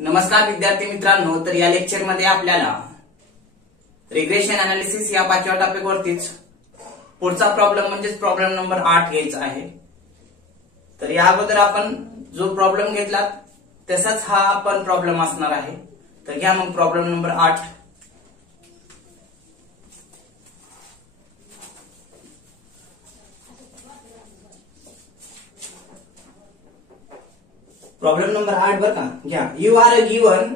नमस्कार विद्यार्थी मित्रांनो, तर या लेक्चर मध्ये आपल्याला रिग्रेशन अनालिसिस या 5व्या टॉपिक वरतीच पुढचा प्रॉब्लेम म्हणजे प्रॉब्लेम नंबर 8 घ्यायचा आहे। तर या अगोदर आपण जो प्रॉब्लेम घेतला तसाच हा पण प्रॉब्लेम असणार आहे। तर घ्या मग प्रॉब्लेम नंबर 8। प्रॉब्लेम नंबर 8 बर का घ्या। You are given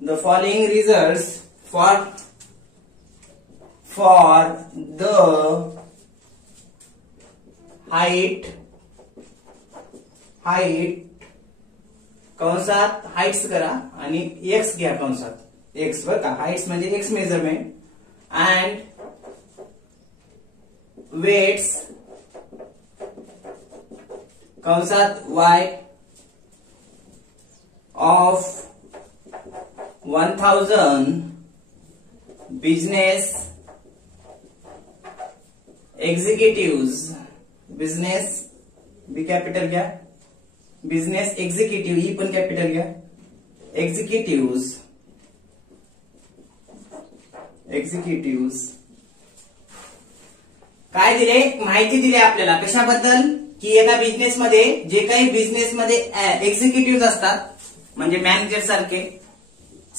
the following results for the height कंसात हाइट्स करा आणि एक्स घ्या कंसात एक्स बर का। हाइट्स म्हणजे एक्स मेजरमेंट अँड वेट्स कंसात y of 1000 business executive business B capital घ्या, बिझनेस एक्झिक्युटिव्ह ई पण कॅपिटल घ्या, एक्झिक्युटिव्ह काय दिले माहिती दिली आपल्याला कशाबद्दल की एका बिझनेस मध्ये जे काही बिझनेस मध्ये एक्झिक्युटिव्ह असतात म्हणजे मॅनेजर सारखे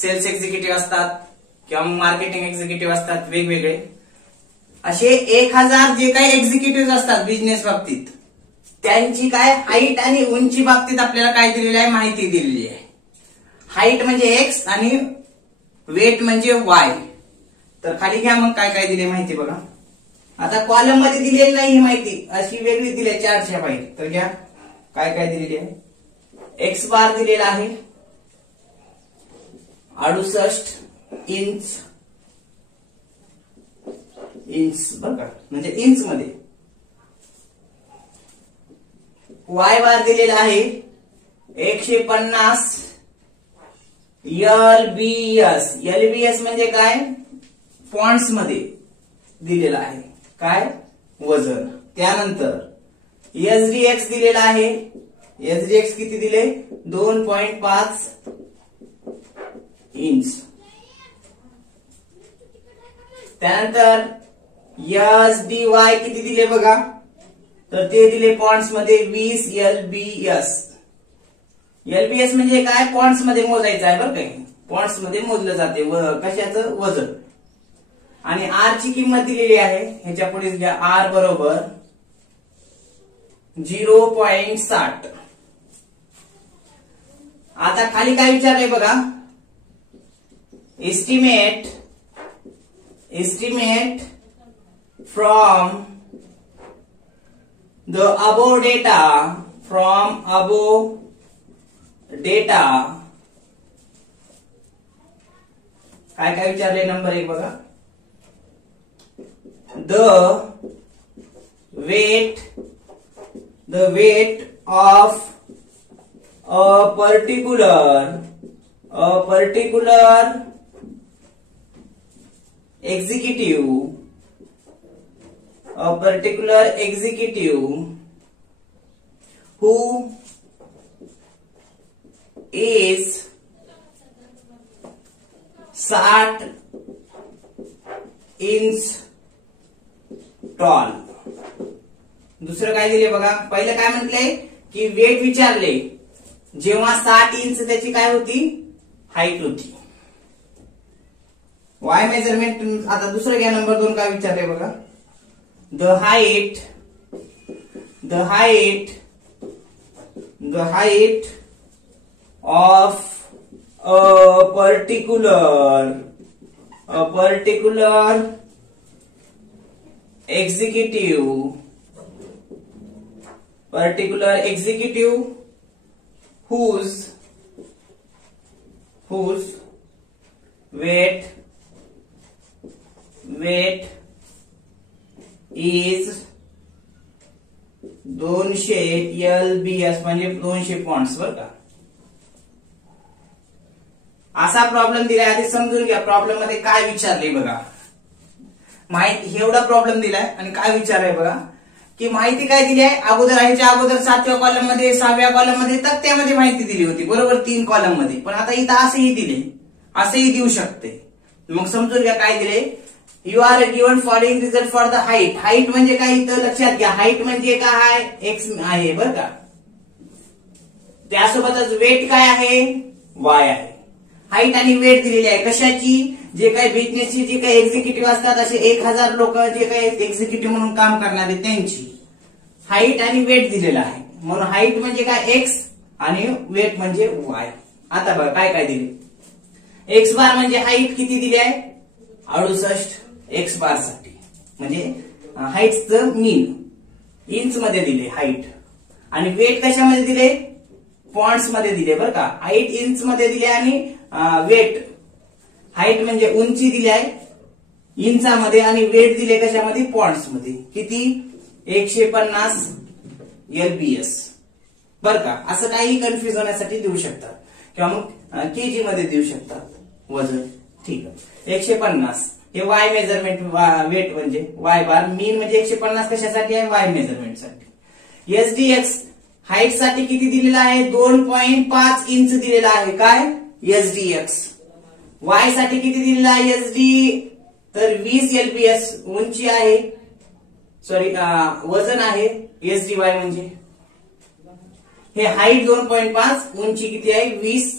सेल्स एक्झिक्युटिव्ह असतात किंवा मार्केटिंग एक्झिक्युटिव्ह असतात वेगवेगळे असे 1000 जे काही एक्झिक्युटिव्ह असतात बिझनेस बाबतीत त्यांची काय हाईट आणि उंची बाबतीत आपल्याला काय दिलेली आहे माहिती दिलेली आहे। हाईट म्हणजे एक्स आणि वेट म्हणजे वाय। तर खाली घ्या मग काय काय दिले माहिती बघा। आता कॉलम मध्ये दिलेली नाही ही माहिती अशी वेगळी दिली आहे चार्टच्या बाहेर। तर घ्या काय काय दिलेली आहे। एक्स बार दिलेला आहे 68 इंच बर का म्हणजे इंच मध्ये। वाय बार दिलेला आहे 150 एलबीएस म्हणजे काय पॉइंट्स मध्ये दिलेला आहे काय वजन। त्यानंतर एसडीएक्स दिलेला आहे, एसडीएक्स किती दिले 2.5 इंच। त्यानंतर एसडीवाय किती दिले बघा तर ते दिले पॉइंट्स मध्ये 20 एलबीएस। एलबीएस म्हणजे काय पॉइंट्स मध्ये मोजायचं आहे बरं काय, पॉइंट्स मध्ये मोजलं जाते कशाचं वजन। आणि आर ची किंमत दिलेली आहे ह्याच्या पुढे घ्या आर बरोबर 0.60। आता खाली काय विचारलंय बघा estimate from the above data काय काय विचारले नंबर 1 बघा। the weight of a particular executive who is 60 inch tall. दुसरं काय दिले बघा, पहिलं काय म्हटलंय की वेट विचारले जेव्हा 60 इंच त्याची काय होती हाईट होती वाय मेजरमेंट। आता दुसरं घ्या नंबर 2 काय विचारले बघा the height of a particular executive whose weight is 200 LBS म्हणजे 200 पॉइंट्स बर का। असा प्रॉब्लेम दिलाय, आधी समजून घ्या प्रॉब्लेम मध्ये काय विचारले बघा. माहिती एवढा प्रॉब्लेम दिलाय आणि काय विचारलंय बघा की माहिती काय दिली आहे. अगोदर ह्याच्या अगोदर 7व्या कॉलम मध्ये 6व्या कॉलम मध्ये तक्त्यामध्ये माहिती दिली होती बरोबर 3 कॉलम मध्ये. पण आता इथं असेही दिले, असेही देऊ शकते. मग समजून घ्या काय दिले. You are given following result for the height. Height म्हणजे काय इथं लक्षात घ्या. हाईट म्हणजे काय आहे एक्स आहे बरं का. त्यासोबतच वेट काय आहे वाय आहे. हाईट आणि वेट दिलेली आहे कशाची. जे काही बिझनेसची जे काही एक्झिक्युटिव्ह असतात असे 1000 लोक जे काही एक्झिक्युटिव्ह म्हणून काम करणारे त्यांची हाईट आणि वेट दिलेला आहे. म्हणून हाईट म्हणजे काय एक्स आणि वेट म्हणजे वाय. आता बघा काय काय दिले. एक्स बार म्हणजे हाईट किती दिली आहे 68 एक्स बार साठी म्हणजे हाईटचं मीन इंच मध्ये दिले हाईट. आणि वेट कशामध्ये दिले पॉइंट्स मध्ये दिले बरं का. हाईट इंच मध्ये दिले आणि वेट हाईट म्हणजे उंची दिली आहे इंचामध्ये आणि वेट दिले कशामध्ये पॉइंट्स मध्ये. किती 150 LBS बरं का. असं काही कन्फ्युज होण्यासाठी देऊ शकतात किंवा मग केजी मध्ये देऊ शकतात वजन. ठीक आहे 150 हे वाय मेजरमेंट वेट म्हणजे वाय बार. मीन म्हणजे 150 कशासाठी आहे वाय मेजरमेंट साठी. SDX हाईट साठी किती दिलेला आहे 2.5 इंच दिलेला आहे काय SDX. वाय साठी किती दिलेला आहे SD तर 20 LBS उंची आहे सॉरी वजन आहे SDY म्हणजे. हे हाईट 2.5 उंची किती आहे 20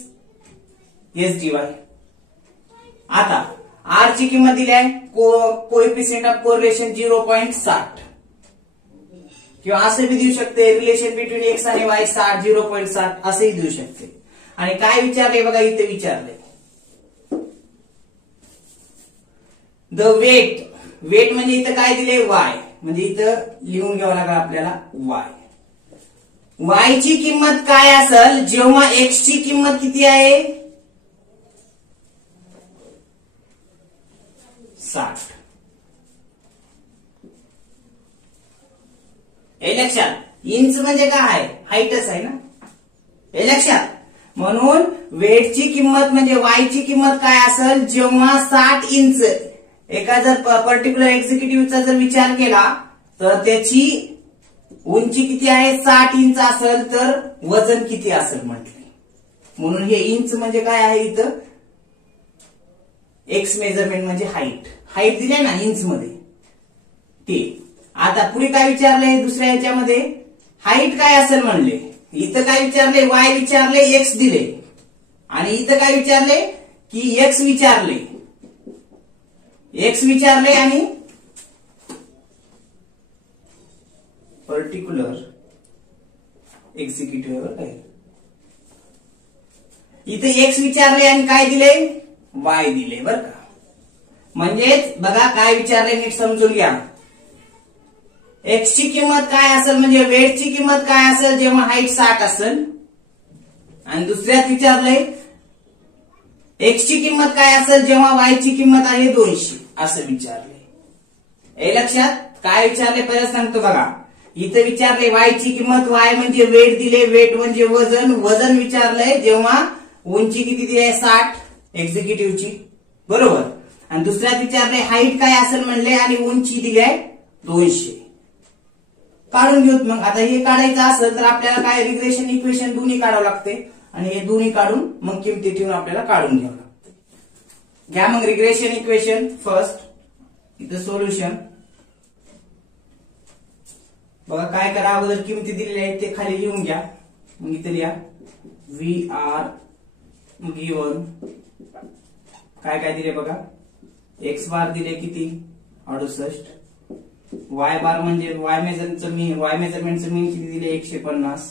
SDY. आता R ची किंमत दिली आहे कोएफिशिएंट ऑफ कोरिलेशन 0.60 किंवा असे बी देऊ शकते रिलेशन बिटवीन एक्स आणि वाय 60 0.60 असेही देऊ शकते. आणि काय विचारले बघा इथे विचारले द वेट. वेट म्हणजे इथं काय दिले वाय म्हणजे इथं लिहून घ्यावं लागेल आपल्याला वाय. वाय ची किंमत काय असेल जेव्हा एक्स ची किंमत किती आहे 60. हे लक्षात. इंच म्हणजे काय आहे हाईटच आहे ना हे लक्षात. म्हणून वेटची किंमत म्हणजे वाय ची किंमत काय असेल जेव्हा 60 इंच. एका जर पर्टिक्युलर एक्झिक्युटिव्हचा जर विचार केला तर त्याची उंची किती आहे 60 इंच असेल तर वजन किती असेल म्हटले. म्हणून हे इंच म्हणजे काय आहे इथं एक्स मेजरमेंट म्हणजे हाईट. हाईट दिली ना इंच मध्ये ते. आता पुढे काय विचारलंय दुसऱ्या ह्याच्यामध्ये हाईट काय असेल म्हणले. इथं काय विचारले वाय विचारले एक्स दिले आणि इथं काय विचारले की एक्स विचारले आणि पर्टिक्युलर एक्झिक्युटिव्ह काय इथे एक्स विचारले आणि काय दिले वाय दिले बरं का. म्हणजेच बघा काय विचारले नीट समजून घ्या. एक्स ची किंमत काय असेल म्हणजे वेटची किंमत काय असेल जेव्हा हाईट 60 असेल. आणि दुसऱ्यात विचारलंय एक्स ची किंमत काय असेल जेव्हा वाय ची किंमत आहे 200 असं विचारले. हे लक्षात. काय विचारले पहिलं सांगतो बघा. इथे विचारले वाय ची किंमत वाय म्हणजे वेट दिले वेट म्हणजे वजन. वजन विचारलंय जेव्हा उंची किती दिली आहे 60 एक्झिक्युटिव्हची बरोबर. आणि दुसऱ्यात विचारले हाईट काय असेल म्हणले आणि उंची दिली आहे 200. काढून घेऊत मग. आता हे काढायचं असेल तर आपल्याला काय रिग्रेशन इक्वेशन दोन्ही काढावं लागते आणि हे दोन्ही काढून मग किमती ठेवून आपल्याला काढून घ्यावं लागते. घ्या मग रिग्रेशन इक्वेशन फर्स्ट. इथं सोल्युशन बघा काय करा अगोदर किमती दिलेल्या आहेत ते खाली लिहून घ्या. मग इथे लिहा वी आर गिवन काय काय दिले बघा. एक्स बार दिले किती 68. वाय बार म्हणजे वाय मेजरमेंटचं मीन किती दिले 150.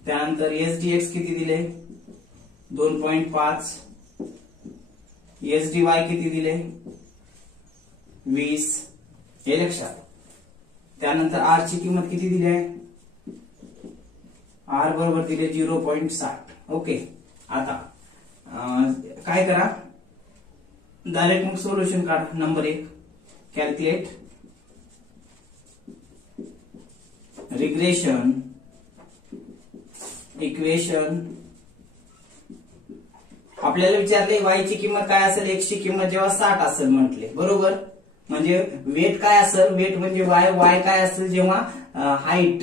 त्यानंतर SDX किती दिले 2.5. SDY किती दिले 20. हे लक्षात. त्यानंतर R ची किंमत किती दिली आहे R बरोबर दिले 0.60. ओके. आता काय करा डायरेक्ट मग सोल्युशन काढा. नंबर 1 कॅल्क्युलेट रिग्रेशन इक्वेशन आपल्याला विचारले y ची किंमत काय असेल, x ची किंमत जेव्हा 60 असेल म्हटले, बरोबर. म्हणजे वेट काय असेल, वेट म्हणजे y काय असेल जेव्हा हाईट,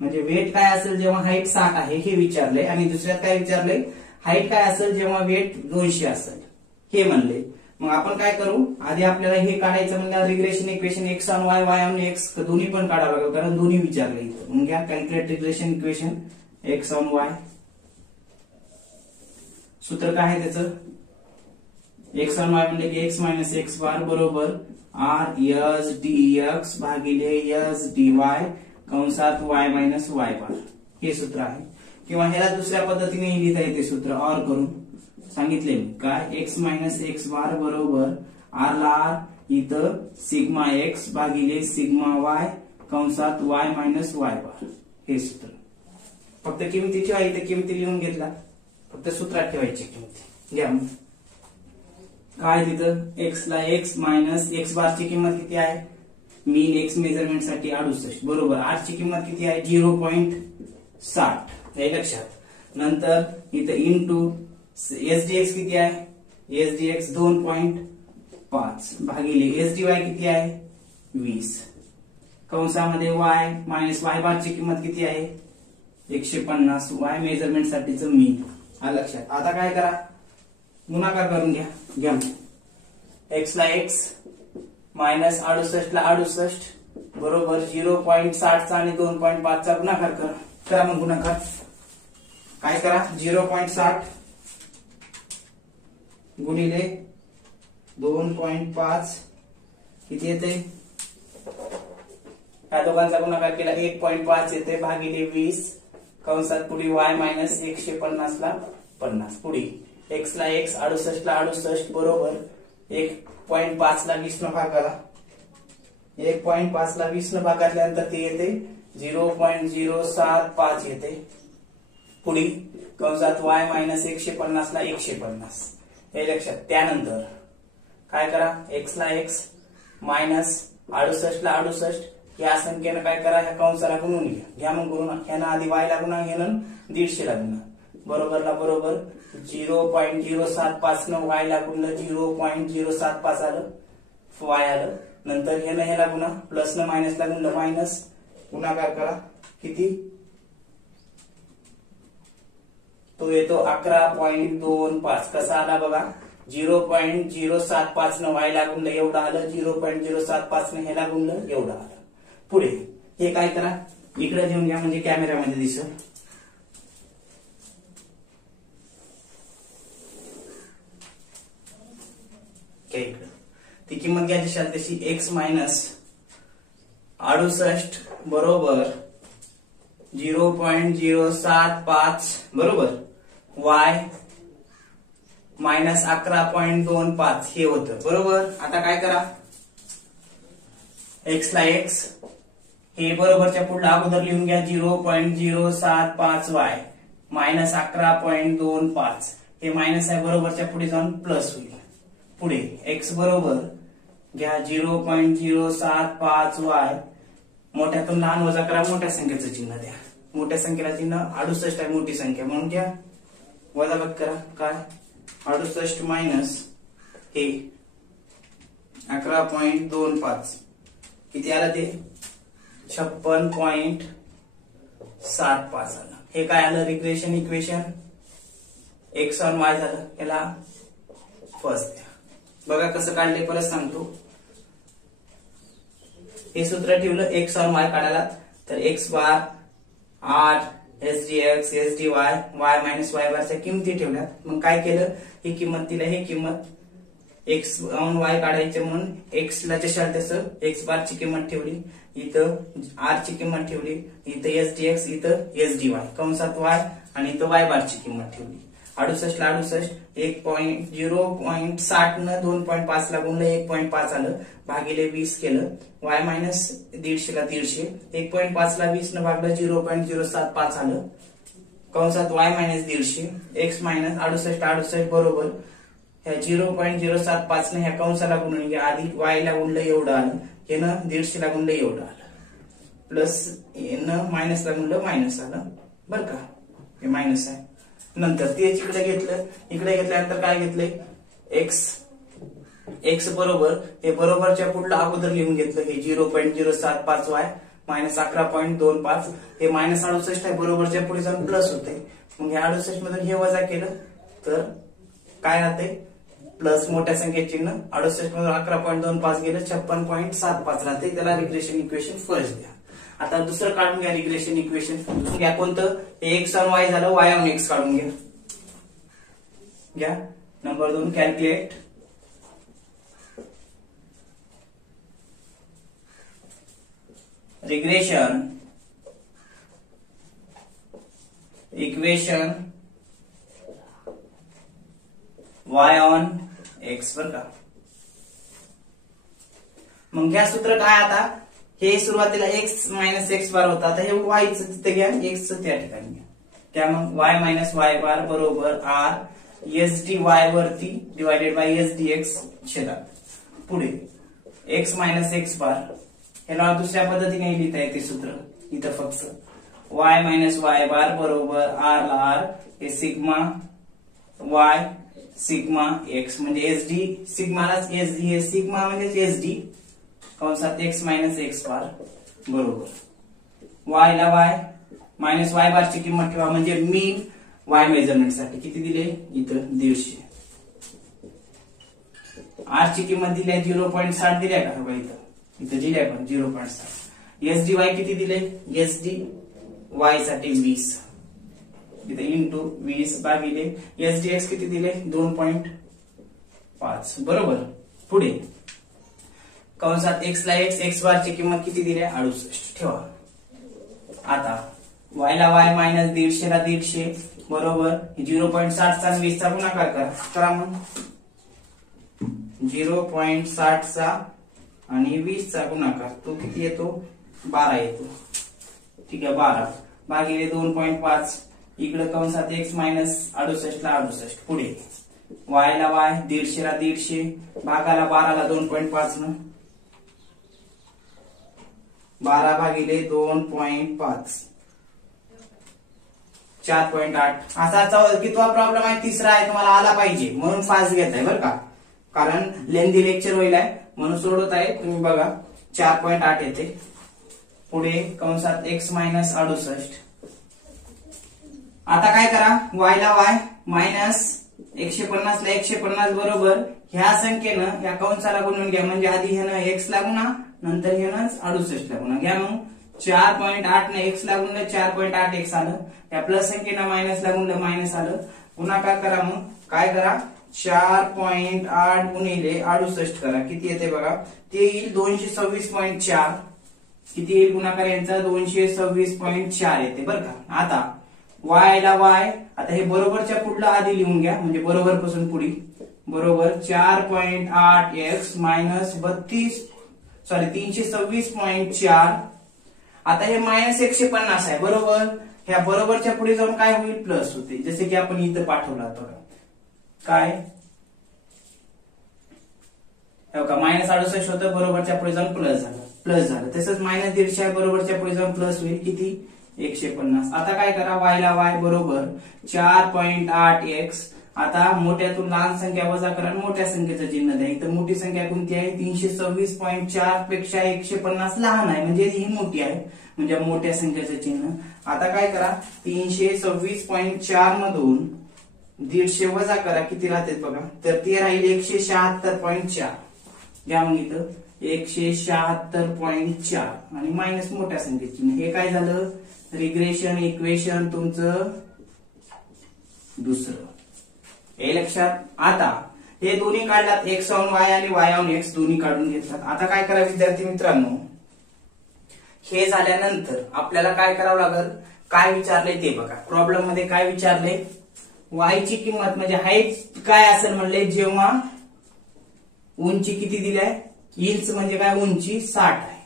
म्हणजे वेट काय असेल जेव्हा हाईट 60 आहे हे विचारले. आणि दुसऱ्यात काय विचारले, हाईट काय असेल जेव्हा वेट 200 असेल हे म्हणले. मग आपण काय करू, आधी आपल्याला हे काढायचं म्हणजे regression equation x on y, y on x दोन्ही पण काढावं लागेल, कारण दोन्ही विचारले इथं. मग घ्या calculate regression equation x on y. सूत्र काय आहे त्याचं, x ऑन y म्हणजे की x मायनस एक्स बार बरोबर r s dx भागिले s dy कंसात y मायनस y बार, हे सूत्र आहे. किंवा ह्याला दुसऱ्या पद्धतीने लिहिता येते सूत्र ऑर करून, सांगितले काय, x मायनस एक्स बार बरोबर r ला r इथं सिग्मा x भागिले सिग्मा y कंसात y मायनस y बार, हे सूत्र. फक्त किमती ठेवा, इथे किमती लिहून घेतला, फक्त सूत्रात ठेवायची किमती. घ्या मग काय तिथं, x ला x मायनस एक्स बार ची किंमत किती आहे, मीन एक्स मेजरमेंट साठी 68 बरोबर, r ची किंमत किती आहे 0.60, हे लक्षात. नंतर इथं इंटू SDX किती आहे, SDX 2.5 भागिले SDY किती आहे 20 कंसामध्ये y मायनस y बार ची किंमत किती आहे 150, y मेजरमेंट साठीच मीन, हा लक्षात. आता काय करा, गुणाकार करून घ्या. x ला x मायनस 68 ला 68 बरोबर 0.60 चा आणि 2.5 चा गुणाकार करा. मग गुणाकार काय करा, 0.60 गुणिले 2.5 किती येते, या दोघांचा गुणाकार केला 1.5 येते भागिले 20 कंसात पुढे y मायनस 150 ला 50, पुढे x ला x 68 ला 68 बरोबर 1.5 ला 20 न भागाला, 1.5 ला 20 न भागाल्यानंतर ते येते 0.075 येते, पुढे कंसात y मायनस 150 ला 150, हे लक्षात. त्यानंतर काय करा, x ला x मायनस 68 ला 68 या संख्येनं काय करा, ह्या कंसाला गुणून घ्या. मग गुणून ह्यानं आधी y ला गुणा, ह्यानं 150 ला गुणा, बरोबर ला बरोबर 0.075 न y ला गुणलं 0.075 आलं, y आलं. नंतर ह्यानं ह्याला गुणा, प्लस न मायनस ला गुणलं मायनस, गुणाकार करा किती, तो येतो 11.25. कसा आला बघा, 0.075 न y ला गुणलं एवढं आलं, 0.075 न ह्याला गुणलं एवढं आलं. पुढे हे काय करा, इकडे घेऊन घ्या म्हणजे कॅमेरामध्ये दिसेल. ती किंमत घ्यायची शाल तशी x मायनस 68 बरोबर 0.075 बरोबर y मायनस 11.25 हे होतं, बरोबर. आता काय करा, x ला x हे बरोबरच्या पुढला अगोदर लिहून घ्या 0.075y मायनस 11.25, हे मायनस आहे बरोबरच्या पुढे जाऊन प्लस होईल. पुढे x बरोबर घ्या 0.075y, मोठ्यातून लहान वजा करा, मोठ्या संख्येचं चिन्ह द्या. मोठ्या संख्येला चिन्ह 68 आहे, मोठी संख्या म्हणून घ्या, वजाबाकी करा. काय 68 मायनस हे 11.25 किती आलं, ते 56.75 आलं. हे काय आलं, regression equation x on y झालं. याला फर्स्ट द्या. बघा कसं काढले, परत सांगतो. हे सूत्र ठेवलं x ऑन y काढायला, तर x बार r SDX SDY y minus y बारच्या किमती ठेवल्यात. मग काय केलं, ही किंमत दिली, ही किंमत x ऑन y काढायचे म्हणून x ला जशाल तसं x बार ची किंमत ठेवली, इथं r ची किंमत ठेवली, इथं SDX इथं SDY कंसात y आणि इथं y बार ची किंमत ठेवली. 68 ला 68 0.60 न 2.5 ला गुणलं 1.5 आलं, भागिले 20 केलं, y मायनस 150 ला 150, 1.5 ला 20 न भागलं 0.075 आलं, कंसात y मायनस 150 x मायनस 68 बरोबर ह्या 0.075 ने ह्या कंसाला गुणून घ्या. आधी y ला गुणलं एवढं आलं, यानं 150 ला गुणलं एवढं आलं, प्लस यानं मायनस ला गुणलं मायनस आलं, बरं का, हे मायनस आहे. नंतर ते इकडे घेतलं, इकडे घेतल्यानंतर काय घेतलंय एक्स बरोबर हे बरोबरच्या पुढलं अगोदर लिहून घेतलं, हे 0.075y मायनस 11.25 हे मायनस 68 आहे, बरोबरच्या पुढे जाऊन प्लस होते, मग हे 68 मधून हे वजा केलं तर काय राहते प्लस मोठ्या संख्येचे चिन्ह 68 मधून 11.25 गेलं 56.75 राहते, त्याला रिग्रेशन इक्वेशन फर्स्ट द्या. आता दुसरं काढून घ्या रिग्रेशन इक्वेशन घ्या, कोणतं एक्स ऑन वाय झालं, वाय ऑन एक्स काढून घ्या. Number 2 calculate regression equation y on x बर का. मग घ्या सूत्र काय, आता हे सुरुवातीला x मायनस एक्स बार होता, आता हे y च तिथे घ्या, x च त्या ठिकाणी घ्या. क्या मग y मायनस वाय बार बरोबर r एस डी वाय वरती divided by S D x छेदात. पुढे x मायनस एक्स बार ह्याला दुसऱ्या पद्धतीने लिहिता येते सूत्र, इथं फक्त y मायनस वाय बार बरोबर r ला r हे सिग्मा y सिग्मा x म्हणजे एस डी, सिग्मालाच एस डी, हे सिग्मा म्हणजे एस डी कंसात x मायनस एक्स बार बरोबर y ला y मायनस वाय बार ची किंमत ठेवा, म्हणजे मीन y मेजरमेंट साठी किती दिले इथं 150, r ची किंमत दिली आहे 0.60 दिल्या का बघा इथं दिले आपण 0.60. एस डी वाय किती दिले, एस डी वाय साठी 20 इथे इंटू 20 भागिले एस डी एक्स किती दिले 2.5 बरोबर. पुढे कंसात एक्स ला एक्स बार ची किंमत किती दिली 68 ठेवा. आता वाय ला वाय मायनस 150 ला 150 बरोबर 0.60 चा 20 चा गुणाकार करा, मग 0.60 चा आणि 20 चा गुणाकार तो किती येतो 12 येतो, ठीक आहे 12 भागिले 2.5 इकडे कंसात x मायनस 68 ला 68. पुढे y ला y 150 ला 150 भागाला 12 ला 2.5 न 12 भागिले 2.5 4.8. असा कितवा प्रॉब्लेम आहे, तिसरा आहे, तुम्हाला आला पाहिजे म्हणून फास्ट घेताय बरं का, कारण लेंदी लेक्चर होईल आहे म्हणून सोडवत आहे तुम्ही बघा. 4.8 येते. पुढे कंसात x मायनस 68. आता काय करा, y ला y मायनस 150 ला 150 बरोबर ह्या संख्येनं या कंसाला गुणून घ्या, म्हणजे आधी ह्यानं x ला गुणा नंतर ह्यानं 68 ला गुणा घ्या. मग 4.8 ने x ला गुणलं 4.8 x आलं, या प्लस संख्येनं मायनस ला गुणलं मायनस आलं, गुणाकार करा. मग काय करा 4.8 गुणिले 68 करा, किती येते बघा, ते येईल 226.4. किती येईल गुणाकार यांचा 226.4 येते बरं का. आता y ला y आता हे बरोबरच्या पुढलं आधी लिहून घ्या, म्हणजे बरोबर पासून पुढे बरोबर 4.8 x मायनस 326.4. आता हे मायनस 150 आहे बरोबर, ह्या बरोबरच्या पुढे जाऊन काय होईल प्लस होते, जसे की आपण इथं पाठवला होता काय का मायनस 68 होतं बरोबरच्या पुढे जाऊन प्लस झालं. तसंच मायनस 150 बरोबरच्या पुढे जाऊन प्लस होईल किती 150. आता काय करा y ला y बरोबर 4.8 x. आता मोठ्यातून लहान संख्या वजा करा, मोठ्या संख्येचं चिन्ह द्या. इथं मोठी संख्या कोणती आहे 326.4 पेक्षा 150 लहान आहे, म्हणजे ही मोठी आहे, म्हणजे मोठ्या संख्येचं चिन्ह. आता काय करा 326.4 मधून 150 वजा करा, किती राहते बघा, तर ते राहील 176.4. घ्या मग इथं 176.4 आणि मायनस मोठ्या संख्येचं चिन्ह. हे काय झालं रिग्रेशन इक्वेशन तुमचं दुसरं, हे लक्षात. आता हे दोन्ही काढलात, एक्स ऑन वाय आणि वाय ऑन एक्स दोन्ही काढून घेतलात. आता काय करा विद्यार्थी मित्रांनो, हे झाल्यानंतर आपल्याला काय करावं लागेल, काय विचारले ते बघा. प्रॉब्लेम मध्ये काय विचारले, वाय ची किंमत म्हणजे हाईट काय असेल म्हणले, जेव्हा उंची किती दिली आहे, इंच म्हणजे काय उंची 60 आहे,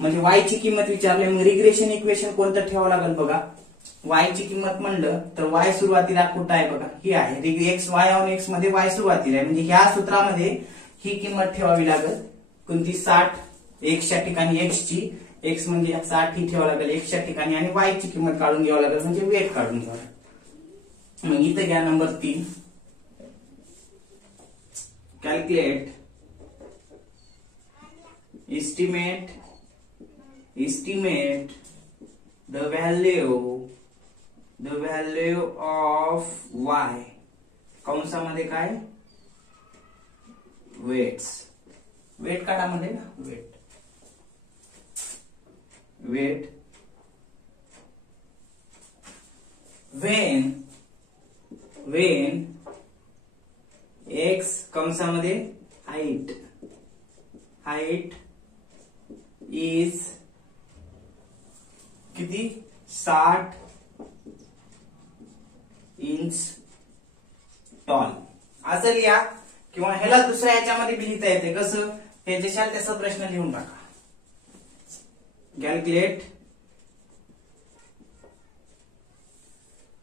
म्हणजे वाय ची किंमत विचारली. मग रिग्रेशन इक्वेशन कोणतं ठेवावं लागेल बघा. वाय ची किंमत म्हणलं तर वाय सुरुवातीला कुठं आहे बघा, ही आहे एक्स, वाय ऑन एक्स मध्ये वाय सुरुवातीला आहे, म्हणजे ह्या सूत्रामध्ये ही किंमत ठेवावी लागेल कोणती 60. एक्सच्या ठिकाणी एक्सची, एक्स म्हणजे 60 ही ठेवावं लागेल एक्सच्या ठिकाणी, आणि वाय ची किंमत काढून घ्यावं लागेल म्हणजे वेट काढून घ्यावं लागेल. मग इथे घ्या number 3, calculate estimate the value of y, कंसामध्ये काय, वेट काढा म्हणजे ना, वेट when x कंसामध्ये हाईट इज किती 60 इंच टॉल असं लिहा, किंवा ह्याला दुसऱ्या याच्यामध्ये बी लिहिता येते. कसं, हे जशाल त्याचा प्रश्न लिहून टाका. Calculate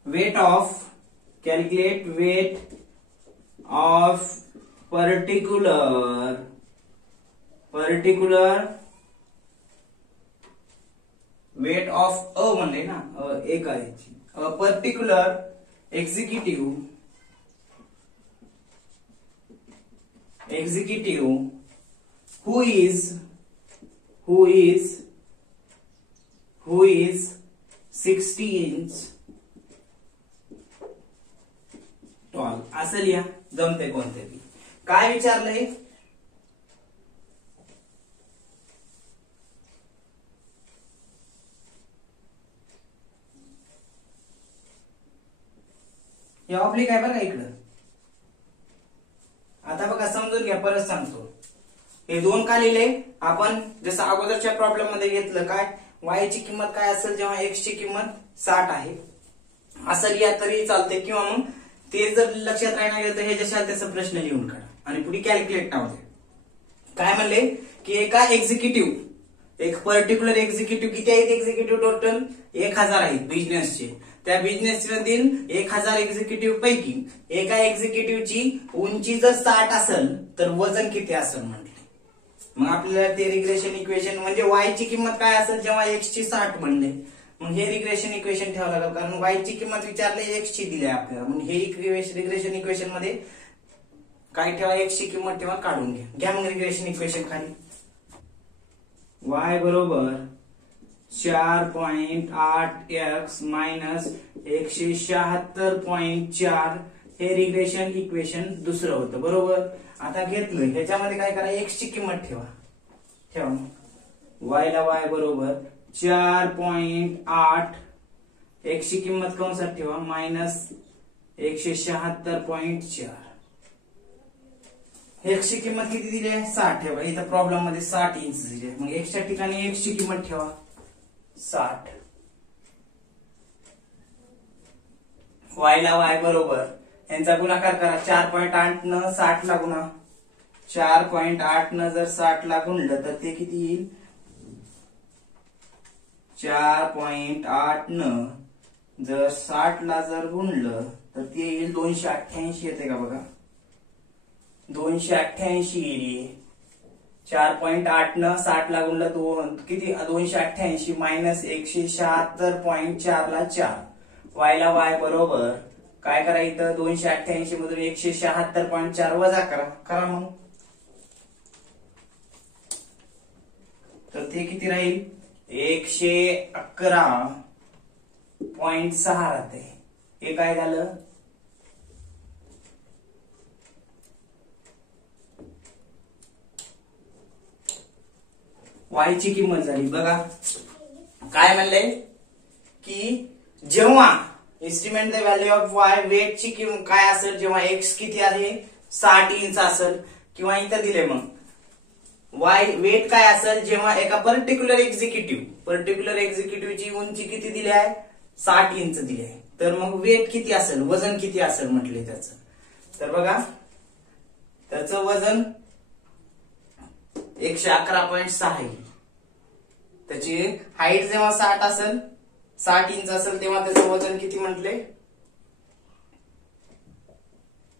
weight of particular weight of म्हणले ना, एक आहे, particular executive who is 60 inch tall असं लिहा. जमते कोणते बी. काय विचारलंय, हे ऑब्लिक आहे बघा इकडं. आता बघा समजून घ्या, परत सांगतो. हे 2 का लिहिले आपण, जसं अगोदरच्या प्रॉब्लेम मध्ये घेतलं, काय y ची किंमत काय असेल जेव्हा x ची किंमत 60 आहे असं लिहा तरी चालते, किंवा मग ते जर लक्षात राहणार गेलं तर हे जशा त्याचा प्रश्न लिहून काढा आणि पुढे कॅल्क्युलेट नाव द्या. काय म्हणले की एका एक्झिक्युटिव्ह, एक पर्टिक्युलर एक्झिक्युटिव्ह किती आहेत, एक्झिक्युटिव्ह टोटल 1000 आहेत बिझनेसचे. त्या बिझनेस मधील 1000 एक्झिक्युटिव्ह पैकी एका एक्झिक्युटिव्हची उंची जर 60 असेल तर वजन किती असेल म्हटले. मग आपल्याला ते रिग्रेशन इक्वेशन म्हणजे y ची किंमत काय असेल जेव्हा x ची 60 म्हणले, मग हे रिग्रेशन इक्वेशन ठेवावं लागेल, कारण y ची किंमत विचारली x ची दिली आपल्याला. मग हे रिग्रेशन इक्वेशन मध्ये काय ठेवा, x ची किंमत ठेवा, काढून घ्या. मग रिग्रेशन इक्वेशन खाली y बरोबर 4.8x मायनस 176.4 हे रिग्रेशन इक्वेशन दुसरं होतं, बरोबर. आता घेतलं ह्याच्यामध्ये काय करा, x ची किंमत ठेवा. y ला y बरोबर 4.8, x ची किंमत कंसात ठेवा मायनस 176.4. x ची किंमत किती दिली आहे, 60 ठेवा. इथं प्रॉब्लेम मध्ये 60 इंच दिली आहे, मग x च्या ठिकाणी x ची किंमत ठेवा 60. y ला y बरोबर यांचा गुणाकार करा, 4.8 न 60 ला गुणा. 4.8 न जर 60 ला गुणलं तर ते किती येईल, 4.8 न जर 60 ला जर गुणलं तर ते येईल 288. येते का बघा, 288 येईल. 4.8 न 60 ला गुणलं किती, 288 मायनस 176.4 ला 4. y ला y बरोबर काय करा, इथं 288 मधून 176.4 वजा करा मग. तर ते किती राहील, 111.6 राहते. हे काय झालं, y ची किंमत झाली. बघा काय म्हणले की जेव्हा estimate the value of y, weight ची किंमत काय असेल जेव्हा x किती आहे 60 इंच असेल, किंवा इथं दिले मग y वेट काय असेल जेव्हा एका पर्टिक्युलर एक्झिक्युटिव्हची उंची किती दिली आहे 60 इंच दिली आहे, तर मग वेट किती असेल, वजन किती असेल म्हटले त्याचं. तर बघा त्याचं वजन 111.6 आहे. त्याची हाईट जेव्हा 60 असेल, 60 इंच असेल, तेव्हा त्याचं वजन किती म्हटले,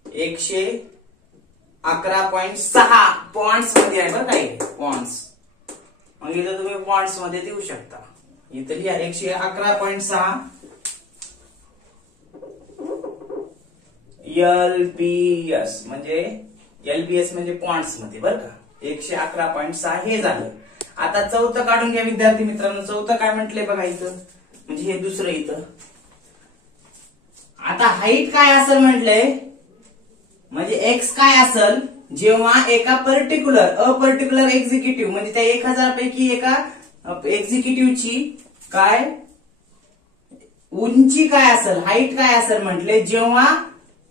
111.6 पॉइंट्स मध्ये आहे बरं काही पॉइंट्स. मग इथं तुम्ही पॉइंट्स मध्ये देऊ शकता. इथं लिहा 111.6 LBS म्हणजे LBS म्हणजे पॉइंट्स मध्ये बरं का 111.6 हे झालं. आता चौथं काढून घ्या विद्यार्थी मित्रांनो. चौथं काय म्हटलंय बघा इथं, म्हणजे हे दुसरं इथं. आता हाईट काय असेल म्हटलंय, म्हणजे एक्स काय असेल जेव्हा एका अपर्टिक्युलर एक्झिक्युटिव्ह म्हणजे त्या 1000 पैकी एका एक्झिक्युटिव्हची काय उंची काय असेल, हाईट काय असेल म्हटले जेव्हा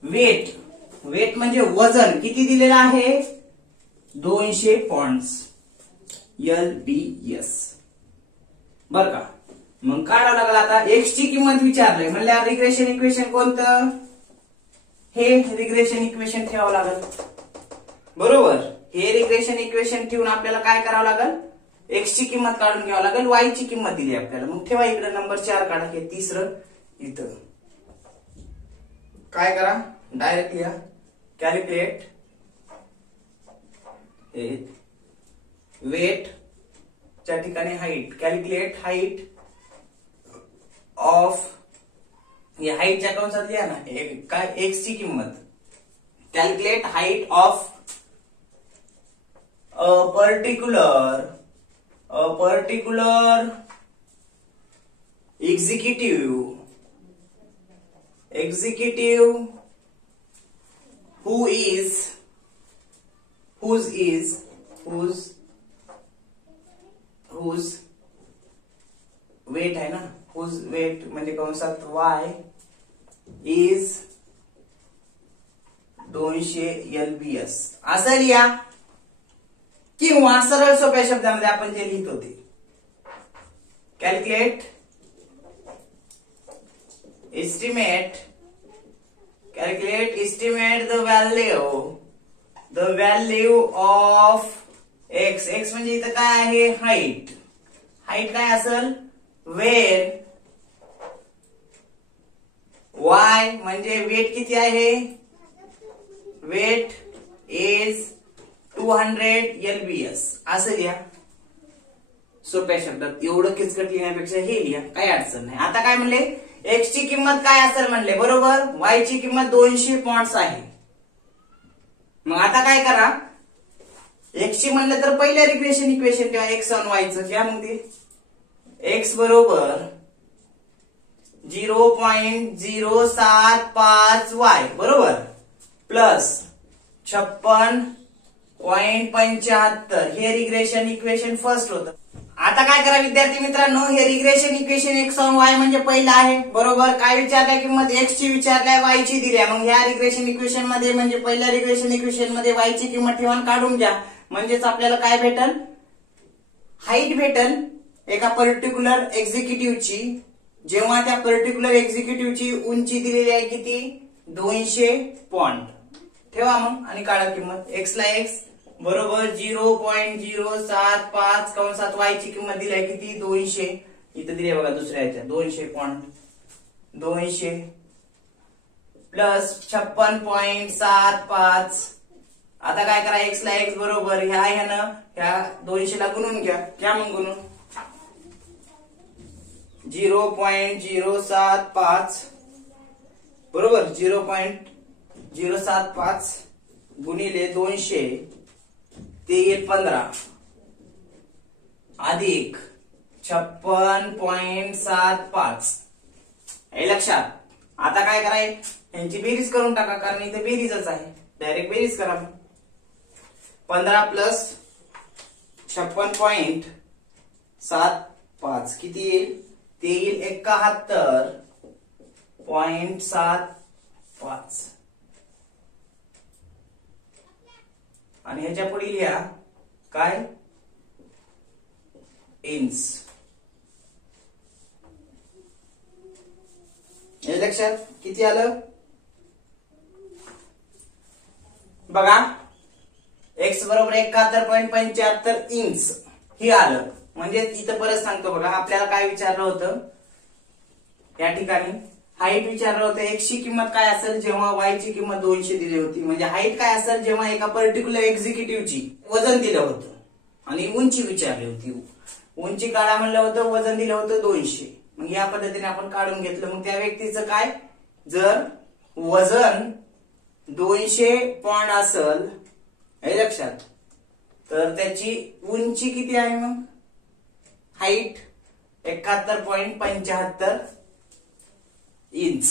वेट म्हणजे वजन किती दिलेलं आहे 200 पॉइंट्स LBS बर का. मग काढावं लागलं. आता एक्स ची किंमत विचारलंय म्हणल्यावर रिग्रेशन इक्वेशन कोणतं, हे रिग्रेशन इक्वेशन ठेवावं लागल बरोबर. हे रिग्रेशन इक्वेशन ठेवून आपल्याला काय करावं लागल, एक्स ची किंमत काढून घ्यावं लागेल. वाय ची किंमत दिली आपल्याला. मग ठेवा इकडे नंबर 4 काढा, हे तिसरं इथं. काय करा डायरेक्ट लिहा कॅल्क्युलेट वेट च्या ठिकाणी हाईट, कॅल्क्युलेट हाईट ऑफ, या हाईटच्या कंसात लिहा ना काय एक्स ची किंमत. Calculate height of a particular executive whose weight आहे ना, whose weight म्हणजे कंसात y is 200 LBS असं लिहा. किंवा सरळ सोप्या शब्दामध्ये आपण जे लिहित होते calculate estimate the value of x म्हणजे इथं काय आहे हाईट काय असेल वेन y म्हणजे वेट किती आहे, वेट इज 200 LBS असं लिहा सोप्या शब्दात. एवढं किचकट लिहिण्यापेक्षा हे लिहा, काही अडचण नाही. आता काय म्हणले एक्स ची किंमत काय असेल म्हणले बरोबर, वाय ची किंमत 200 पॉइंट्स आहे. मग आता काय करा, एक्स ची म्हणलं तर पहिल्या रिग्रेशन इक्वेशन किंवा एक्स ऑन वाय चं घ्या. मग ते एक्स बरोबर 0.075 वाय बरोबर प्लस 56.75 हे रिग्रेशन इक्वेशन फर्स्ट होतं. आता काय करा विद्यार्थी मित्रांनो, हे regression equation x on Y म्हणजे पहिलं आहे बरोबर. काय विचारल्या किंमत एक्स ची विचारल्या वाय ची दिल्या. मग ह्या रिग्रेशन इक्वेशन मध्ये म्हणजे पहिल्या रिग्रेशन इक्वेशन मध्ये वाय ची किंमत ठेवून काढून घ्या. म्हणजेच आपल्याला काय भेटल, हाईट भेटल एका पर्टिक्युलर एक्झिक्युटिव्हची जेव्हा त्या पर्टिक्युलर एक्झिक्युटिव्हची उंची दिलेली आहे किती 200 पॉइंट. ठेवा मग आणि काढा किंमत. एक्स ला एक्स बरोबर 0.075 कंसात वाय ची किंमत दिली आहे किती 200. इथं दिली बघा दुसऱ्या ह्याच्यात 200 पॉइंट 200 प्लस 56.75. आता काय करा एक्स ला एक्स बरोबर ह्या 200 ला गुणून घ्या मग गुणून 0.075 बरोबर 0.075 गुणिले 200 ते येईल 15 अधिक 56.75 हे लक्षात. आता काय कराय यांची बेरीज करून टाका कारण इथे बेरीजच आहे, डायरेक्ट बेरीज करा. 15 प्लस 56.75 किती येईल, ते येईल 71.75 आणि ह्याच्या पुढे लिहा काय इंच. हे लक्षात किती आलं बघा, एक्स बरोबर 71.75 इंच हे आलं. म्हणजे इथं परत सांगतो बघा, आपल्याला काय विचारलं होतं या ठिकाणी, हाईट विचारलं होतं. एक्स ची किंमत काय असेल जेव्हा वाय ची किंमत 200 दिली होती. म्हणजे हाईट काय असेल जेव्हा एका पर्टिक्युलर एक्झिक्युटिव्हची वजन दिलं होतं आणि उंची विचारली होती. उंची काढा म्हणलं होतं, वजन दिलं होतं 200. मग या पद्धतीने आपण काढून घेतलं. मग त्या व्यक्तीचं काय, जर वजन 200 पॉइंट असल, हे लक्षात, तर त्याची उंची किती आहे मग, हाईट 71.75 इंच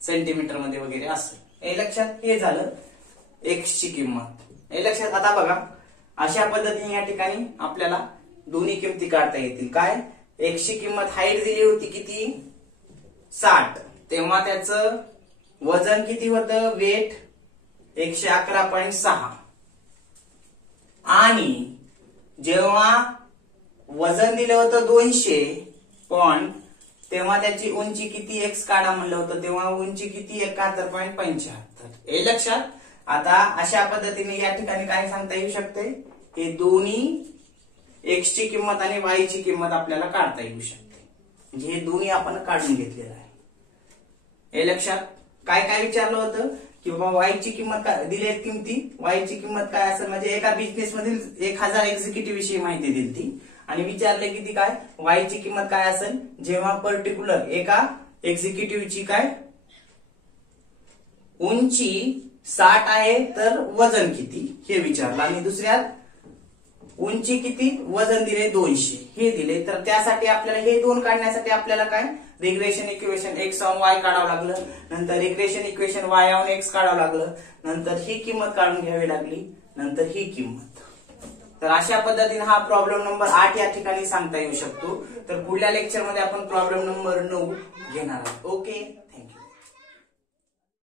सेंटीमीटर मध्ये वगैरे असेल, हे लक्षात. हे झालं एक्स ची किंमत, हे लक्षात. आता बघा अशा पद्धतीने या ठिकाणी आपल्याला दोन्ही किमती काढता येतील. काय, एक्स ची किंमत हाईट दिली होती किती 60, तेव्हा त्याचं वजन किती होतं, वेट 111.6, आणि जेव्हा वजन दिलं होतं 200 पॉइंट, तेव्हा त्याची उंची किती, एक्स काढा म्हणलं होतं, तेव्हा उंची किती 71.75, हे लक्षात. आता अशा पद्धतीने या ठिकाणी काय सांगता येऊ शकते, हे दोन्ही एक्स ची किंमत आणि वाय ची किंमत आपल्याला काढता येऊ शकते. म्हणजे हे दोन्ही आपण काढून घेतलेलं आहे, हे लक्षात. काय काय विचारलं होतं की बाबा वाय ची किंमत काय दिली आहे, किमती वाय ची किंमत काय असेल, म्हणजे एका बिझनेस मधील 1000 एक्झिक्युटिव्ह विषयी माहिती दिली ती, आणि विचारले किती काय, वाय ची किंमत काय असेल जेव्हा पर्टिक्युलर एका एक्झिक्युटिव्हची काय उंची 60 आहे तर वजन किती हे विचारलं, आणि दुसऱ्यात उंची किती, वजन दिले 200 हे दिले. तर त्यासाठी आपल्याला हे दोन काढण्यासाठी आपल्याला काय, regression equation x on Y काढावं लागलं, नंतर regression equation Y on x काढावं लागलं, नंतर ही किंमत काढून घ्यावी लागली, नंतर ही किंमत. तर अशा पद्धतीने हा प्रॉब्लेम नंबर 8 या ठिकाणी सांगता येऊ शकतो. तर पुढल्या लेक्चरमध्ये आपण प्रॉब्लेम नंबर 9 घेणार आहोत. ओके.